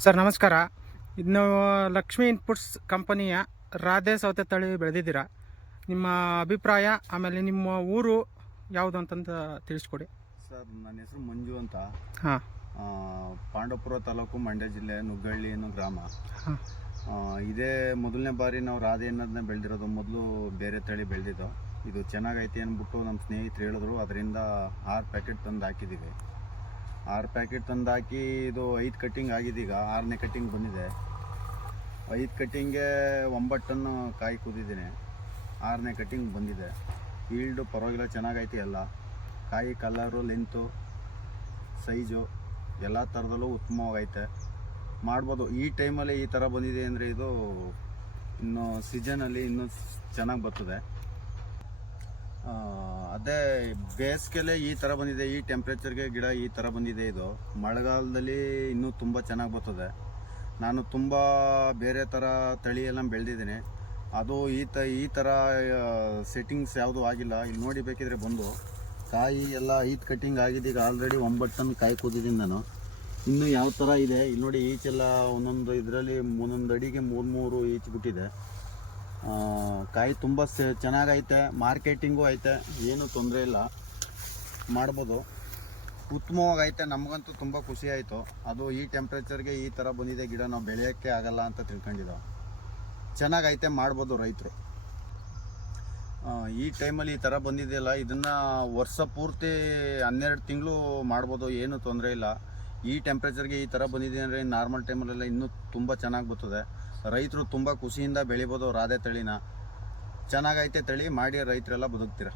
Sir ನಮಸ್ಕಾರ. ಇನ್ನು Lakshmi inputs ಕಂಪನಿಯ ರಾಧೆ ಸೌತೆ ತಳಿ ಬೆಳೆದಿದ್ದೀರಾ. ನಿಮ್ಮ ಅಭಿಪ್ರಾಯ ಆಮೇಲೆ ನಿಮ್ಮ ಊರು ಯಾವುದು ಅಂತಂತ ತಿಳಿಸ್ಕೊಡಿ. ಸರ್, ನನ್ನ ಹೆಸರು ಮಂಜು ಅಂತ. ಹಾಂ. ಪಾಂಡವಪುರ ತಾಲೂಕು, ಮಂಡ್ಯ ಜಿಲ್ಲೆ, ನುಗ್ಗಳ್ಳಿ ಅನ್ನೋ ಗ್ರಾಮ. ಹಾಂ. ಇದೇ ಮೊದಲನೇ ಬಾರಿ ನಾವು ರಾಧೆ ಅನ್ನೋದನ್ನ ಬೆಳೆದಿರೋದು. ಮೊದಲು ಬೇರೆ ತಳಿ ಬೆಳೆದಿದ್ದು. ಇದು ಚೆನ್ನಾಗೈತಿ ಅಂದ್ಬಿಟ್ಟು ನಮ್ಮ ಸ್ನೇಹಿತರು ಹೇಳಿದ್ರು. ಅದರಿಂದ 6 ಪ್ಯಾಕೆಟ್ ತಂದು ಹಾಕಿದ್ದೀವಿ. 6 ಪ್ಯಾಕೆಟ್ ತಂದು ಹಾಕಿ ಇದು 5 ಕಟ್ಟಿಂಗ್ ಆಗಿದೆ. ಈಗ 6ನೇ ಕಟ್ಟಿಂಗ್ ಬಂದಿದೆ. 5 ಕಟ್ಟಿಂಗ್ಗೆ 9 ಟನ್ ಕಾಯಿ ಕೂದಿದ್ದೀನಿ. 6ನೇ ಕಟ್ಟಿಂಗ್ ಬಂದಿದೆ. ಈಲ್ಡು ಪರವಾಗಿಲ್ಲ, ಚೆನ್ನಾಗೈತಿ. ಎಲ್ಲ ಕಾಯಿ ಕಲರು, ಲೆಂತು, ಸೈಜು ಎಲ್ಲ ಥರದಲ್ಲೂ ಉತ್ತಮವಾಗೈತೆ. ಮಾಡ್ಬೋದು. ಈ ಟೈಮಲ್ಲಿ ಈ ಥರ ಬಂದಿದೆ ಅಂದರೆ ಇದು ಇನ್ನು ಸೀಸನಲ್ಲಿ ಇನ್ನೂ ಚೆನ್ನಾಗಿ ಬರ್ತದೆ. ಅದೇ ಬೇಸಿಗೆಲೆ ಈ ಥರ ಬಂದಿದೆ. ಈ ಟೆಂಪ್ರೇಚರ್ಗೆ ಗಿಡ ಈ ಥರ ಬಂದಿದೆ. ಇದು ಮಳೆಗಾಲದಲ್ಲಿ ಇನ್ನೂ ತುಂಬ ಚೆನ್ನಾಗಿ ಬರ್ತದೆ. ನಾನು ತುಂಬ ಬೇರೆ ಥರ ತಳಿ ಎಲ್ಲ ಬೆಳೆದಿದ್ದೀನಿ. ಅದು ಈ ಥರ ಸೆಟ್ಟಿಂಗ್ಸ್ ಯಾವುದೂ ಆಗಿಲ್ಲ. ಇಲ್ಲಿ ನೋಡಿ, ಬೇಕಿದ್ರೆ ಬಂದು. ಕಾಯಿ ಎಲ್ಲ 5 ಕಟ್ಟಿಂಗ್ ಆಗಿದೆ. ಈಗ ಆಲ್ರೆಡಿ 9 ಟನ್ ಕಾಯಿ ಕೂದಿದ್ದೀನಿ ನಾನು. ಇನ್ನೂ ಯಾವ ಥರ ಇದೆ ಇಲ್ಲಿ ನೋಡಿ. ಈಚೆಲ್ಲ ಒಂದೊಂದು ಇದರಲ್ಲಿ ಒಂದೊಂದು ಅಡಿಗೆ 3 ಈಚ್ ಬಿಟ್ಟಿದೆ. ಕಾಯಿ ತುಂಬ ಚೆನ್ನಾಗೈತೆ. ಮಾರ್ಕೆಟಿಂಗು ಐತೆ, ಏನೂ ತೊಂದರೆ ಇಲ್ಲ, ಮಾಡ್ಬೋದು. ಉತ್ತಮವಾಗೈತೆ. ನಮಗಂತೂ ತುಂಬ ಖುಷಿ ಆಯಿತು. ಅದು ಈ ಟೆಂಪ್ರೇಚರ್ಗೆ ಈ ಥರ ಬಂದಿದೆ ಗಿಡ. ನಾವು ಬೆಳೆಯೋಕ್ಕೆ ಆಗಲ್ಲ ಅಂತ ತಿಳ್ಕೊಂಡಿದ್ದೋ. ಚೆನ್ನಾಗೈತೆ, ಮಾಡ್ಬೋದು ರೈತರು. ಈ ಟೈಮಲ್ಲಿ ಈ ಥರ ಬಂದಿದೆಯಲ್ಲ, ಇದನ್ನು ವರ್ಷ ಪೂರ್ತಿ 12 ತಿಂಗಳು ಮಾಡ್ಬೋದು, ಏನೂ ತೊಂದರೆ ಇಲ್ಲ. ಈ ಟೆಂಪ್ರೇಚರ್ಗೆ ಈ ಥರ ಬಂದಿದೆ ಅಂದರೆ ನಾರ್ಮಲ್ ಟೈಮಲ್ಲೆಲ್ಲ ಇನ್ನೂ ತುಂಬ ಚೆನ್ನಾಗಿ ಬರ್ತದೆ. ರೈತರು ತುಂಬ ಖುಷಿಯಿಂದ ಬೆಳಿಬೋದು ರಾಧೆ ತಳಿನ. ಚೆನ್ನಾಗೈತೆ ತಳಿ. ಮಾಡಿ ರೈತರೆಲ್ಲ ಬದುಕ್ತೀರ.